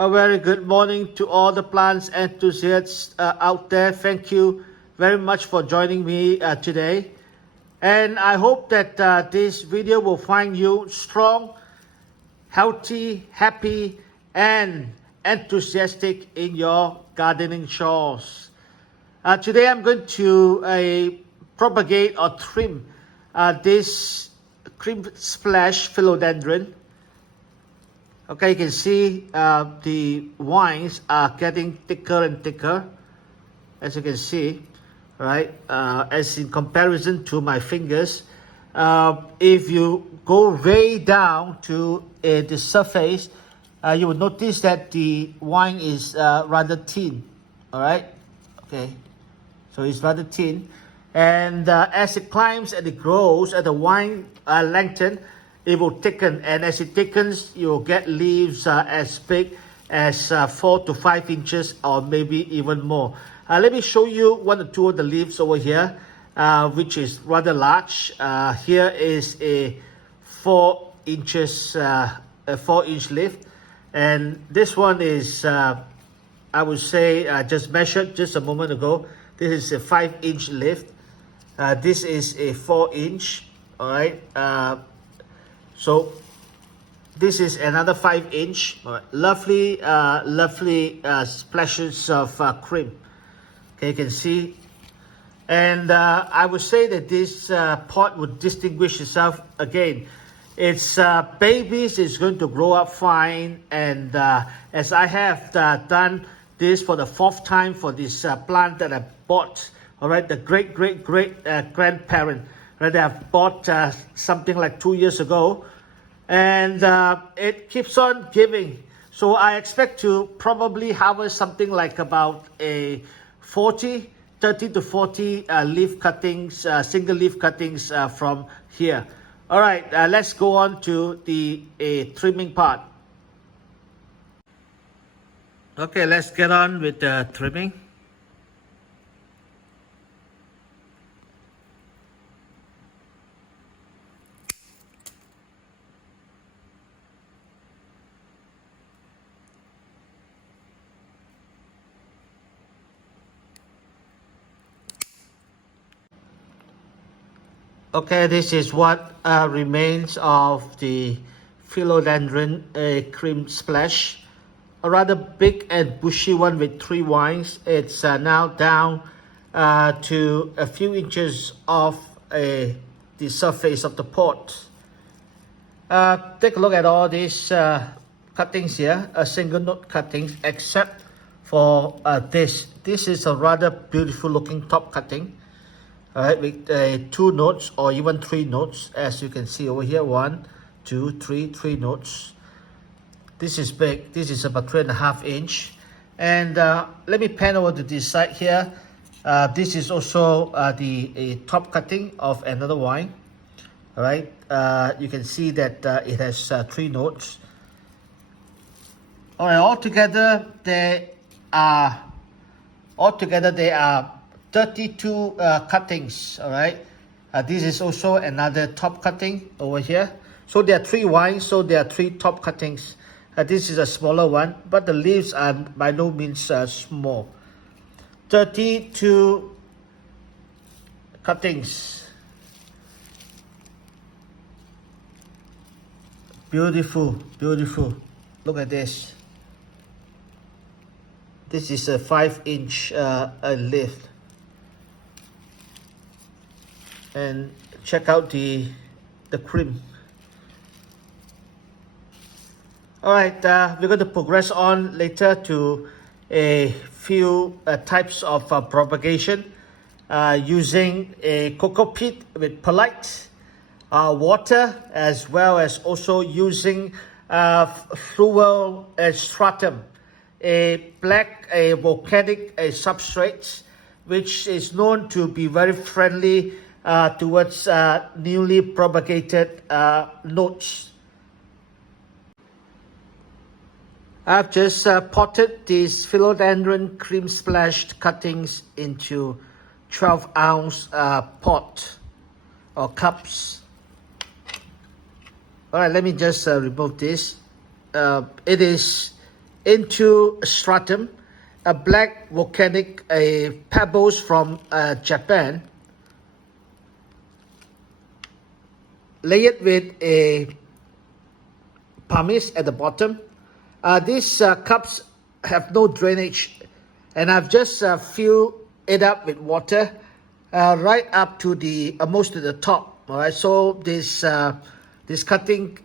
A very good morning to all the plants enthusiasts out there. Thank you very much for joining me today. And I hope that this video will find you strong, healthy, happy, and enthusiastic in your gardening chores. Today I'm going to propagate or trim this cream splash philodendron. Okay, you can see the vines are getting thicker and thicker, as you can see, right? As in comparison to my fingers. If you go way down to the surface, you will notice that the vine is rather thin, all right? Okay, so it's rather thin. And as it climbs and it grows, and the vine lengthens, it will thicken, and as it thickens, you'll get leaves as big as 4 to 5 inches or maybe even more. Let me show you one or two of the leaves over here, which is rather large. Here is a 4 inches, a 4-inch leaf, and this one is, I would say, just measured just a moment ago. This is a 5-inch leaf. This is a 4-inch, all right? So this is another 5-inch. Lovely, lovely splashes of cream. Okay, you can see. And I would say that this pot would distinguish itself again. Its babies is going to grow up fine. And as I have done this for the 4th time for this plant that I bought, all right, the great grandparent. Right, I've bought something like 2 years ago, and it keeps on giving. So I expect to probably harvest something like about a 30 to 40 leaf cuttings, single leaf cuttings from here. All right, let's go on to the trimming part. Okay, let's get on with the trimming. Okay, this is what remains of the philodendron cream splash. A rather big and bushy one with 3 vines. It's now down to a few inches off the surface of the pot. Take a look at all these cuttings here, single note cuttings, except for this. This is a rather beautiful looking top cutting. All right, with 2 notes or even 3 notes, as you can see over here. 1, 2, 3 notes. This is big. This is about 3.5 inch. And let me pan over to this side here. This is also the top cutting of another vine. All right, you can see that it has 3 notes. All right, altogether there are 32 cuttings. All right, this is also another top cutting over here. So there are 3 vines, so there are 3 top cuttings. This is a smaller one, but the leaves are by no means small. 32 cuttings. Beautiful, beautiful. Look at this. This is a 5-inch leaf. And check out the cream. All right, we're going to progress on later to a few types of propagation using a coco peat with perlite, water, as well as also using Fluval Stratum, a black volcanic substrate, which is known to be very friendly towards newly propagated notes. I've just potted these philodendron cream splashed cuttings into 12-ounce pot or cups. All right, let me just remove this. It is into stratum, a black volcanic pebbles from Japan, layered with a pumice at the bottom. These cups have no drainage, and I've just filled it up with water right up to the almost to the top. All right, so this cutting,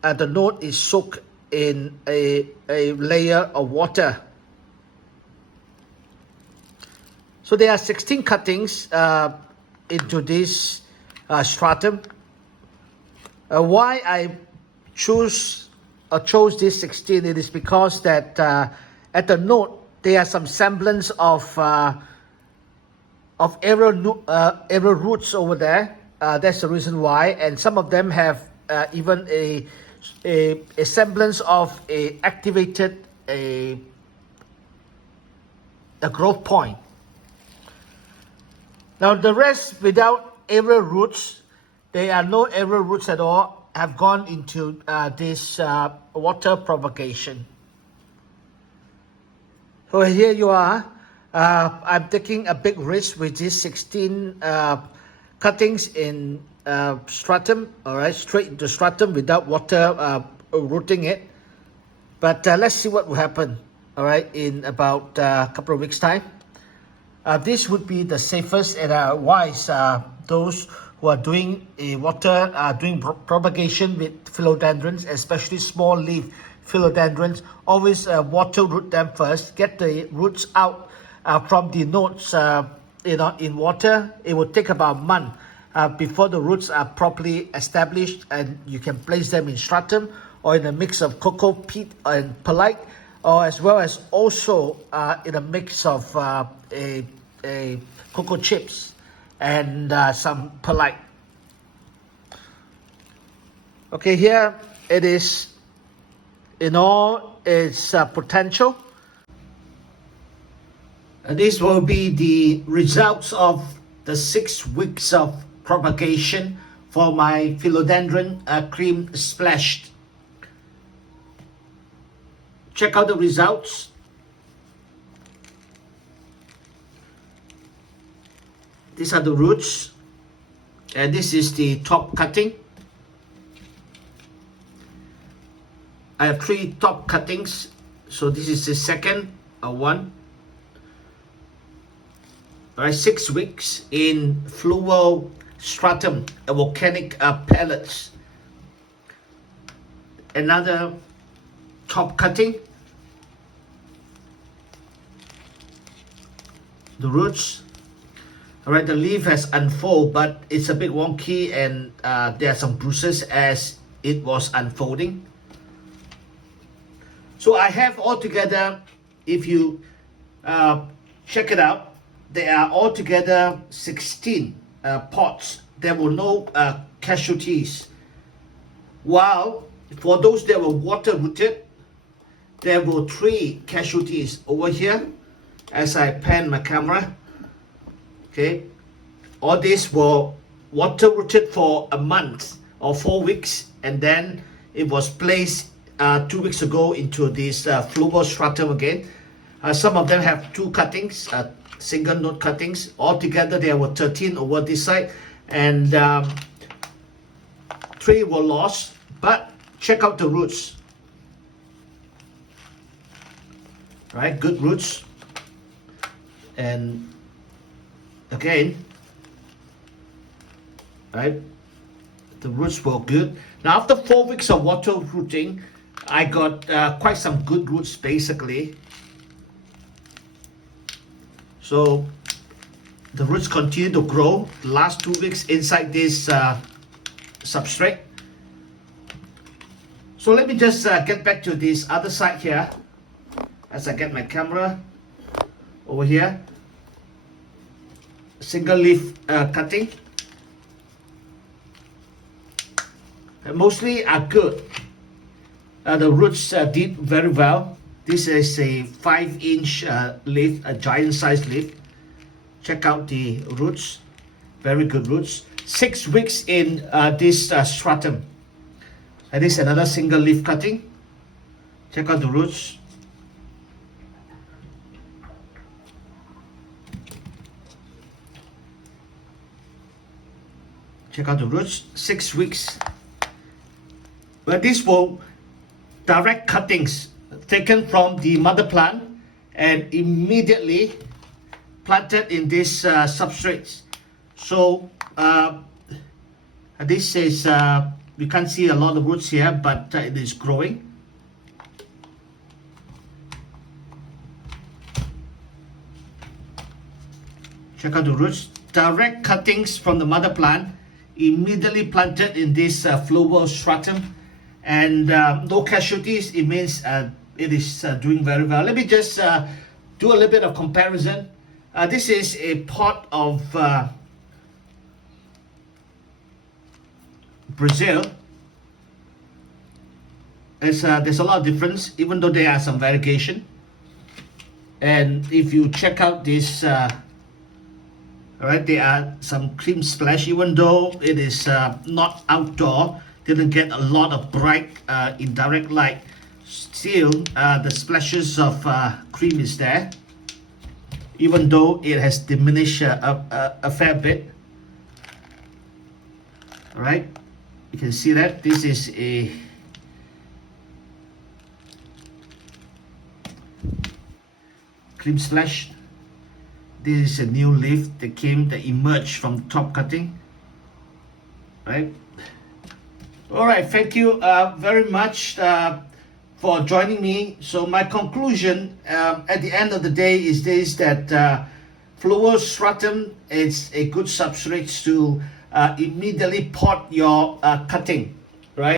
the node is soaked in a layer of water. So there are 16 cuttings into this stratum. Why I chose this 16, it is because that at the node there are some semblance of aerial roots over there. That's the reason why, and some of them have even a semblance of a activated a growth point. Now the rest without aerial roots, there are no aerial roots at all, have gone into this water propagation. So here you are. I'm taking a big risk with these 16 cuttings in stratum, all right, straight into stratum without water rooting it. But let's see what will happen, all right, in about a couple of weeks' time. This would be the safest, and wise those who are doing doing propagation with philodendrons, especially small leaf philodendrons. Always water root them first. Get the roots out from the nodes, in water. It will take about a month before the roots are properly established, and you can place them in stratum or in a mix of coco, peat, and perlite, or as well as also in a mix of a cocoa chips and some perlite. Okay, here it is in all its potential. And this will be the results of the 6 weeks of propagation for my philodendron cream splashed. Check out the results. These are the roots, and this is the top cutting. I have 3 top cuttings, so this is the second one. All right, 6 weeks in Fluval Stratum, a volcanic pellets. Another top cutting. The roots. All right, the leaf has unfolded, but it's a bit wonky, and there are some bruises as it was unfolding. So I have altogether, if you check it out, there are altogether 16 pots. There were no casualties. While for those that were water rooted, there were 3 casualties over here as I pan my camera. Okay, all these were water rooted for a month or 4 weeks, and then it was placed 2 weeks ago into this Fluval Stratum again. Some of them have 2 cuttings, single node cuttings. Altogether there were 13 over this side, and 3 were lost. But check out the roots. Right, good roots. And again, right, the roots were good. Now after 4 weeks of water rooting, I got quite some good roots basically. So the roots continue to grow the last 2 weeks inside this substrate. So let me just get back to this other side here as I get my camera over here. Single leaf cutting, and mostly are good. The roots did very well. This is a 5-inch leaf, a giant size leaf. Check out the roots, very good roots. 6 weeks in this stratum. And this is another single leaf cutting. Check out the roots, Check out the roots, 6 weeks. But this will direct cuttings taken from the mother plant and immediately planted in this substrates. So this is you can't see a lot of roots here, but it is growing. Check out the roots, direct cuttings from the mother plant, immediately planted in this Fluval Stratum, and no casualties. It means it is doing very well. Let me just do a little bit of comparison. This is a pot of Brazil. There's a lot of difference, even though there are some variegation. And if you check out this, alright, there are some cream splash, even though it is not outdoor, didn't get a lot of bright indirect light. Still, the splashes of cream is there, even though it has diminished a fair bit. Alright, you can see that this is a cream splash. This is a new leaf that emerged from the top cutting. Right. All right. Thank you very much for joining me. So my conclusion at the end of the day is this: that Fluval Stratum is a good substrate to immediately pot your cutting. Right.